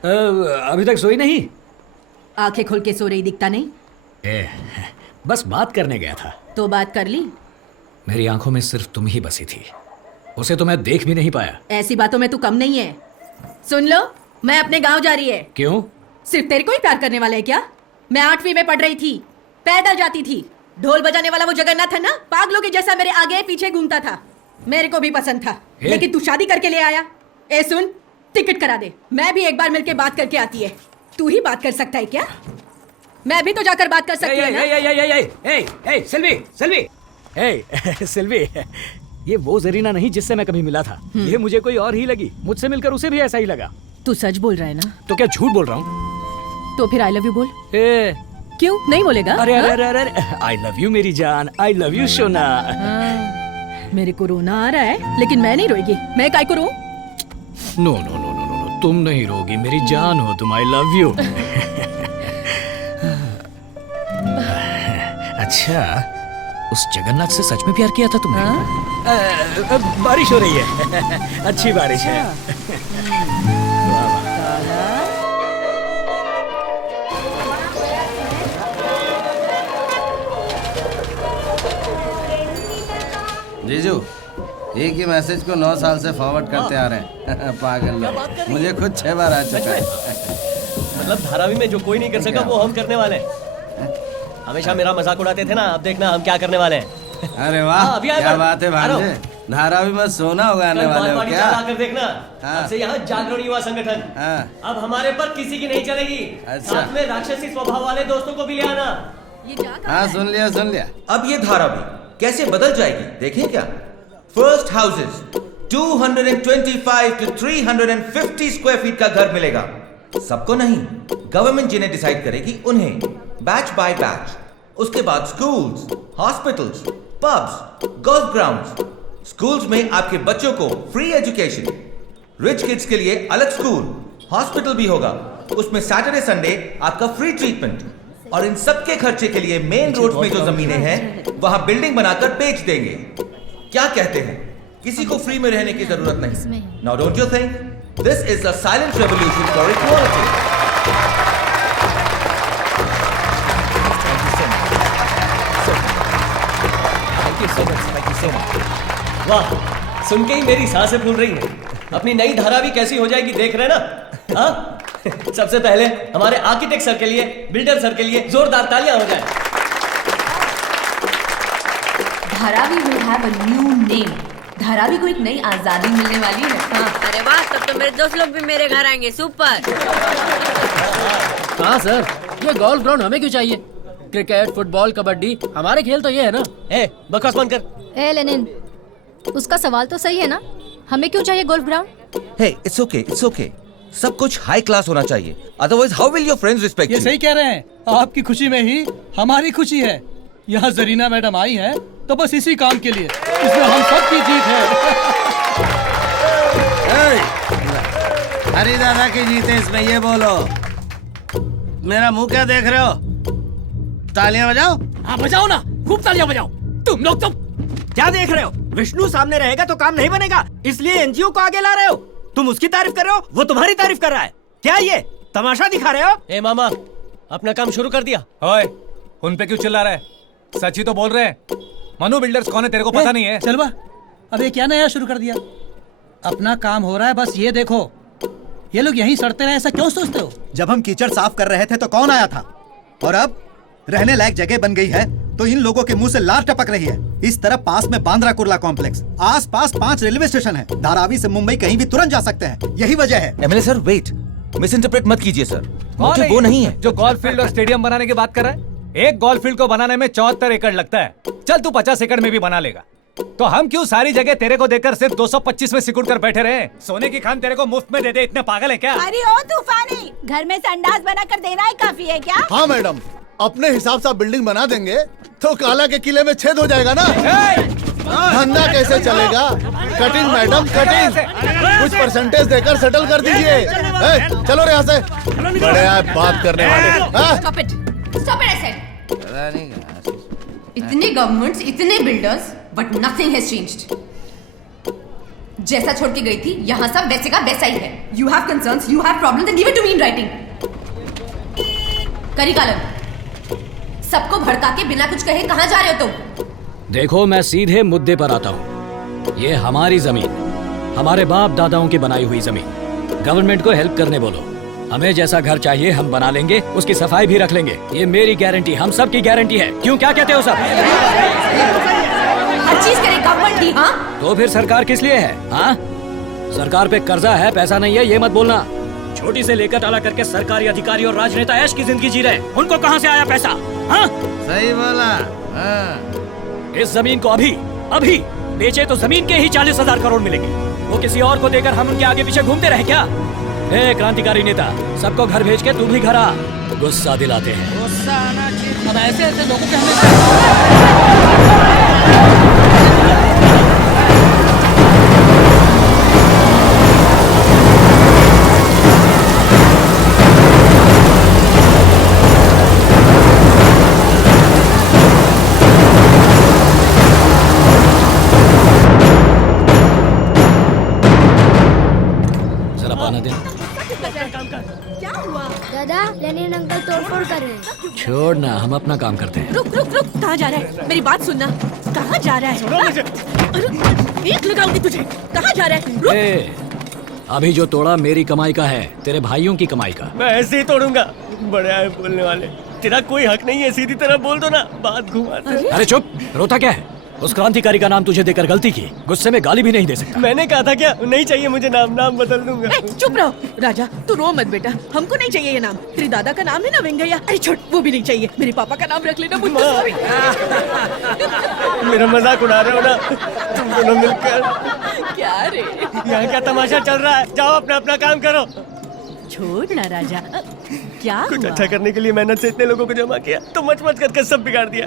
अभी तक सोई नहीं? आंखें खोल के सो रही दिखता नहीं? बस बात करने गया था। तो बात कर ली? मेरी आंखों में सिर्फ तुम ही बसी थी, उसे तो मैं देख भी नहीं पाया। ऐसी बातों में तू कम नहीं है। सुन लो, मैं अपने गांव जा रही है। क्यों? सिर्फ तेरे को ही प्यार करने वाला है क्या? मैं 8वीं में पढ़ रही थी, पैदल जाती थी। ढोल बजाने वाला वो जगन्नाथ है ना, पागलों के जैसा मेरे आगे पीछे घूमता था। मेरे को भी पसंद था, लेकिन तू शादी करके ले आया। ए सुन, टिकट करा दे, मैं भी एक बार मिलके बात करके आती है। तू ही बात कर सकता है क्या? मैं भी तो जाकर बात कर सकती हूँ ना। सिल्वी, सिल्वी, ये वो जरीना नहीं जिससे मैं कभी मिला था। ये मुझे कोई और ही लगी। मुझसे मिलकर उसे भी ऐसा ही लगा। तू सच बोल रहा है ना? तो क्या झूठ बोल रहा हूँ? तो फिर आई लव यू बोल। क्यों नहीं बोलेगा? अरे अरे अरे अरे, आई लव यू मेरी जान, आई लव यू सोना। मेरे को रोना आ रहा है, लेकिन मैं नहीं रोएगी। मैं काय को रोऊं? No no no no no, तुम नहीं रोगी, मेरी जान हो तुम। I love you. अच्छा, उस जगन्नाथ से सच में प्यार किया था तुमने? बारिश हो रही है। अच्छी बारिश है। जीजू, एक ही मैसेज को 9 साल से फॉरवर्ड करते आ रहे हैं। पागल लोग। मुझे खुद 6 बार आ चुका है। मतलब धारावी में जो कोई नहीं कर सका वो हम करने वाले हैं। हमेशा मेरा मजाक उड़ाते थे ना, अब देखना हम क्या करने वाले हैं। अरे वाह, क्या बात है भांजे। धारावी में सोना उगाने वाले हो क्या? आकर देखना। अब से यहाँ जागरण युवा संगठन। अब हमारे पर किसी की नहीं चलेगी। साथ में राक्षसी स्वभाव वाले दोस्तों को भी ले आना। हाँ, सुन लिया। अब ये धारावी कैसे बदल जाएगी देखें क्या। First houses 225 to 350 square feet का घर मिलेगा। सबको नहीं, गवर्नमेंट जिन्हें डिसाइड करेगी उन्हें, बैच बाय बैच। उसके बाद schools, hospitals, pubs, golf grounds. Schools में आपके बच्चों को फ्री एजुकेशन, रिच किड्स के लिए अलग स्कूल, हॉस्पिटल भी होगा। उसमें सैटरडे संडे आपका फ्री ट्रीटमेंट। और इन सबके खर्चे के लिए मेन रोड में जो जमीनें हैं वहां बिल्डिंग बनाकर बेच देंगे। क्या कहते हैं? किसी को फ्री में रहने की जरूरत नहीं। Now don't you think this is a silent revolution for equality? वाह, सुन के ही मेरी सांसें फूल रही है। अपनी नई धारावी कैसी हो जाएगी देख रहे ना? हाँ? सबसे पहले हमारे आर्किटेक्ट सर के लिए, बिल्डर सर के लिए जोरदार तालियां हो जाए। Dharavi will have a new name. Dharavi को एक नई आजादी मिलने वाली है। हाँ। अरे वाह, तब तो मेरे दोस्त लोग भी मेरे घर आएंगे। सुपर। हाँ सर, ये गोल्फ ग्राउंड हमें क्यों चाहिए? क्रिकेट, फुटबॉल, कबड्डी, हमारे खेल तो ये है ना। बकवास बंद कर। ए लेनिन, उसका सवाल तो सही है ना, हमें क्यों चाहिए golf ground? Hey, it's okay. सब कुछ हाई क्लास होना चाहिए, otherwise how will your friends respect you? ये सही कह रहे हैं। आपकी खुशी में ही हमारी खुशी है। यहाँ जरीना मैडम आई हैं तो बस इसी काम के लिए, इसमें हम सबकी जीत है। हरी दादा की जीत है इसमें, ये बोलो। मेरा मुंह क्या देख रहे हो? तालियां बजाओ। हाँ बजाओ ना, खूब तालियां बजाओ। तुम लोग तो क्या देख रहे हो? विष्णु सामने रहेगा तो काम नहीं बनेगा, इसलिए एनजीओ को आगे ला रहे हो। तुम उसकी तारीफ कर रहे हो, वो तुम्हारी तारीफ कर रहा है। क्या ये तमाशा दिखा रहे हो? ए मामा, अपना काम शुरू कर दिया। ओए, उन पे क्यों चिल्ला रहा है? सच ही तो बोल रहे हैं। मनु बिल्डर्स कौन है तेरे को पता नहीं है? चलवा, अब ये क्या नया शुरू कर दिया? अपना काम हो रहा है, बस ये देखो। ये लोग यहीं सड़ते रहे, ऐसा क्यों सोचते हो? जब हम कीचड़ साफ कर रहे थे तो कौन आया था? और अब रहने लायक जगह बन गई है तो इन लोगों के मुंह से लार टपक रही है। इस तरफ पास में बांद्रा कुर्ला कॉम्प्लेक्स, आस पास 5 रेलवे स्टेशन है। धारावी से मुंबई कहीं भी तुरंत जा सकते हैं, यही वजह है। MLA sir wait, misinterpret मत कीजिए सर। मोटिव वो नहीं है जो गोल्फ फील्ड और स्टेडियम बनाने की बात कर रहा है। एक गोल्फ फील्ड को बनाने में 74 एकड़ लगता है। चल तू 50 एकड़ में भी बना लेगा, तो हम क्यों सारी जगह तेरे को देकर सिर्फ 225 में सिकुड़ कर बैठे रहे? सोने की खान तेरे को मुफ्त में दे दे, इतने पागल है क्या? अरे ओ तूफानी, घर में संडास बनाकर देना ही काफी है क्या? हाँ मैडम, अपने हिसाब से बिल्डिंग बना देंगे तो काला के किले में छेद हो जाएगा ना। धंधा कैसे चलेगा? Cutting madam, cutting. कुछ परसेंटेज देकर सेटल कर दीजिए। चलो रे यहाँ से, बड़े आप बात करने वाले। Stop it, I said. इतने गवर्नमेंट्स, इतने builders, but nothing has changed. जैसा छोड़ के गई थी यहाँ सब वैसे का वैसा ही है। You have concerns, you have problems and give it to me in writing. Karikalan, सबको भड़का के बिना कुछ कहे कहाँ जा रहे हो तुम? देखो, मैं सीधे मुद्दे पर आता हूँ। ये हमारी जमीन, हमारे बाप दादाओं की बनाई हुई जमीन। गवर्नमेंट को हेल्प करने बोलो। हमें जैसा घर चाहिए हम बना लेंगे, उसकी सफाई भी रख लेंगे। ये मेरी गारंटी, हम सब की गारंटी है। क्यों, क्या कहते हो सब? हर चीज करे गवर्नमेंट की। हाँ, तो फिर सरकार किस लिए है? हाँ, सरकार पे कर्जा है, पैसा नहीं है, ये मत बोलना। छोटी से लेकर ताला करके सरकारी अधिकारी और राजनेता ऐश की जिंदगी जी रहे, उनको कहाँ से आया पैसा? हाँ, सही बोला। हाँ। इस जमीन को अभी बेचे तो जमीन के ही 40,000 करोड़ मिलेंगे। वो किसी और को देकर हम उनके आगे पीछे घूमते रहे क्या? ए क्रांतिकारी नेता, सबको घर भेज के तू भी घर आ। गुस्सा दिलाते हैं। गुस्सा आना चाहिए। अब ऐसे लोगों के हमें दादा, लेनिन अंकल तोड़फोड़ कर रहे हैं। छोड़ ना, हम अपना काम करते हैं। रुक रुक रुक, कहाँ जा रहा है? मेरी बात सुनना। कहाँ जा रहा है? अरे एक लगाऊंगी तुझे। कहाँ जा रहा है? रुक। ए, अभी जो तोड़ा मेरी कमाई का है, तेरे भाइयों की कमाई का। मैं ऐसे ही तोड़ूंगा। बड़े आए बोलने वाले। तेरा कोई हक नहीं है, सीधी तरह बोल दो ना, बात घुमाते। अरे चुप, रोता क्या है? उस क्रांतिकारी का नाम तुझे देकर गलती की, गुस्से में गाली भी नहीं दे सकता। मैंने कहा था क्या? नहीं चाहिए मुझे नाम बदल दूंगा। चुप रहो राजा, तू रो मत बेटा। हमको नहीं चाहिए ये नाम। तेरे दादा का नाम है ना वेंगैया। अरे छोड़, वो भी नहीं चाहिए। मेरे पापा का नाम रख लेना मुझसे भी। मेरा मजाक उड़ा रहे हो ना तुम दोनों मिलकर? क्या रे, यहाँ क्या तमाशा चल रहा है? जाओ अपना काम करो। छोड़ ना राजा। क्या कुछ हुआ? अच्छा करने के लिए मेहनत से इतने लोगों को जमा किया, तो मच करके सब बिगाड़ दिया।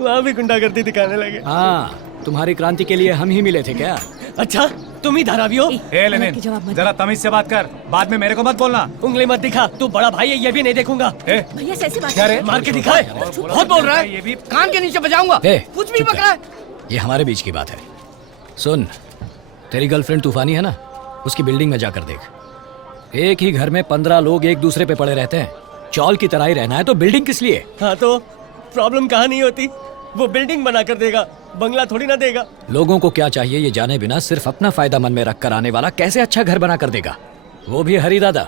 वहाँ भी गुंडागर्दी दिखाने लगे। हाँ, तुम्हारी क्रांति के लिए हम ही मिले थे क्या? अच्छा, तुम ही धारावी हो? ए लेनिन, जरा तमीज से बात कर, बाद में मेरे को मत बोलना। उंगली मत दिखा, तू बड़ा भाई है, ये भी नहीं देखूंगा। भैया ऐसी बात क्या रे? मार के दिखा। बहुत बोल रहा है, ये भी कान के नीचे बजाऊंगा। कुछ भी बक रहा है। ये हमारे बीच की बात है। सुन, तेरी गर्लफ्रेंड तूफानी है ना, उसकी बिल्डिंग में जाकर देख। एक ही घर में 15 लोग एक दूसरे पे पड़े रहते हैं। चौल की तरह ही रहना है तो बिल्डिंग किस लिए? हाँ तो प्रॉब्लम कहाँ नहीं होती? वो बिल्डिंग बना कर देगा, बंगला थोड़ी ना देगा। लोगों को क्या चाहिए ये जाने बिना सिर्फ अपना फायदा मन में रख कर आने वाला कैसे अच्छा घर बना कर देगा? वो भी हरी दादा।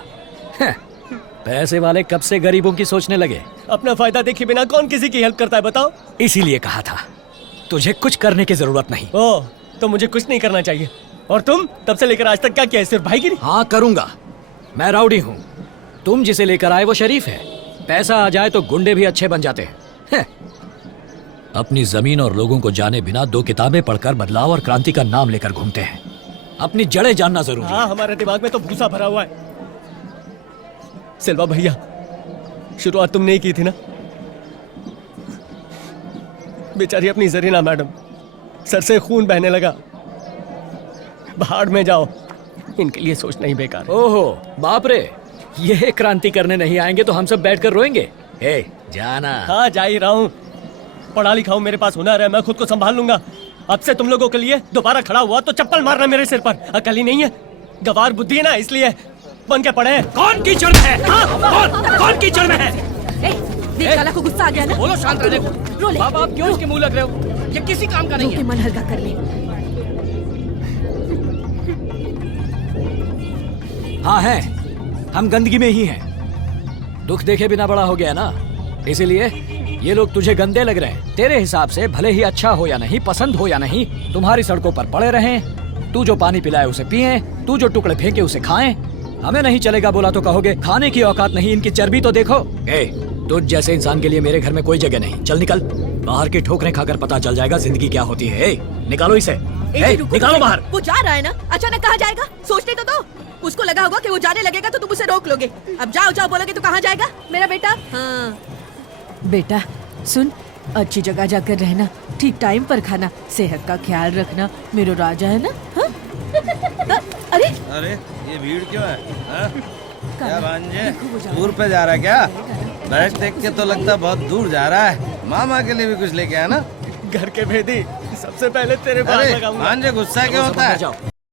पैसे वाले कब से गरीबों की सोचने लगे? अपना फायदा देखे बिना कौन किसी की हेल्प करता है बताओ? इसीलिए कहा था तुझे कुछ करने की जरूरत नहीं। ओह, तो मुझे कुछ नहीं करना चाहिए। और तुम तब से लेकर आज तक क्या किया है? सिर्फ भाईगिरी? हाँ करूंगा, मैं राउडी हूँ। तुम जिसे लेकर आए वो शरीफ है। पैसा आ जाए तो गुंडे भी अच्छे बन जाते हैं। अपनी जमीन और लोगों को जाने बिना 2 किताबें पढ़कर बदलाव और क्रांति का नाम लेकर घूमते हैं। अपनी जड़ें जानना जरूरी है। हाँ, हमारे दिमाग में तो भूसा भरा हुआ है। सिल्वा भैया, शुरुआत तुमने ही की थी ना? बेचारी अपनी जरीना मैडम, सर से खून बहने लगा। भाड़ में जाओ, इनके लिए सोचना ही बेकार है। ओहो बाप रे, ये क्रांति करने नहीं आएंगे तो हम सब बैठकर रोएंगे। हे जाना। हाँ, जा ही रहा हूँ। पढ़ा लिखा हूँ, मेरे पास हुनर है, मैं खुद को संभाल लूंगा। अब से तुम लोगों के लिए दोबारा खड़ा हुआ तो चप्पल मारना मेरे सिर पर। अकल ही नहीं है, गवार बुद्धि है ना, इसलिए बन के पड़े हैं। कौन कीचड़ में है? कौन कीचड़ में है? देख काला को गुस्सा आ गया ना? बोलो शांत रहने को। रो ले। बाबा आप क्यों इसके मुंह लग रहे हो? ये किसी काम का नहीं है। मन हल्का कर ले। हाँ है, हम गंदगी में ही हैं। दुख देखे बिना बड़ा हो गया ना, इसीलिए ये लोग तुझे गंदे लग रहे हैं। तेरे हिसाब से भले ही अच्छा हो या नहीं, पसंद हो या नहीं, तुम्हारी सड़कों पर पड़े रहें। तू जो पानी पिलाए उसे पिए, तू जो टुकड़े फेंके उसे खाएं। हमें नहीं चलेगा बोला तो कहोगे खाने की औकात नहीं, इनकी चर्बी तो देखो। तुझ जैसे इंसान के लिए मेरे घर में कोई जगह नहीं। चल निकल, बाहर की ठोकरें खाकर पता चल जाएगा जिंदगी क्या होती है। निकालो इसे, निकालो बाहर। वो जा रहा है ना, अचानक कहाँ जाएगा? सोचने तो दो। उसको लगा होगा कि वो जाने लगेगा तो तुम उसे रोक लोगे। अब जाओ जाओ बोलोगे तो कहाँ जाएगा मेरा बेटा? हाँ बेटा सुन, अच्छी जगह जाकर रहना, ठीक टाइम पर खाना, सेहत का ख्याल रखना। मेरा राजा है ना? हाँ? अरे अरे ये भीड़ क्यों है? हाँ? क्या भांजे, दूर पे जा रहा है क्या? बैग देख के तो लगता बहुत दूर जा रहा है। मामा के लिए भी कुछ लेके आया ना? घर के भेदी सबसे पहले तेरे पास लगाऊंगा। भांजे गुस्सा क्यों होता है?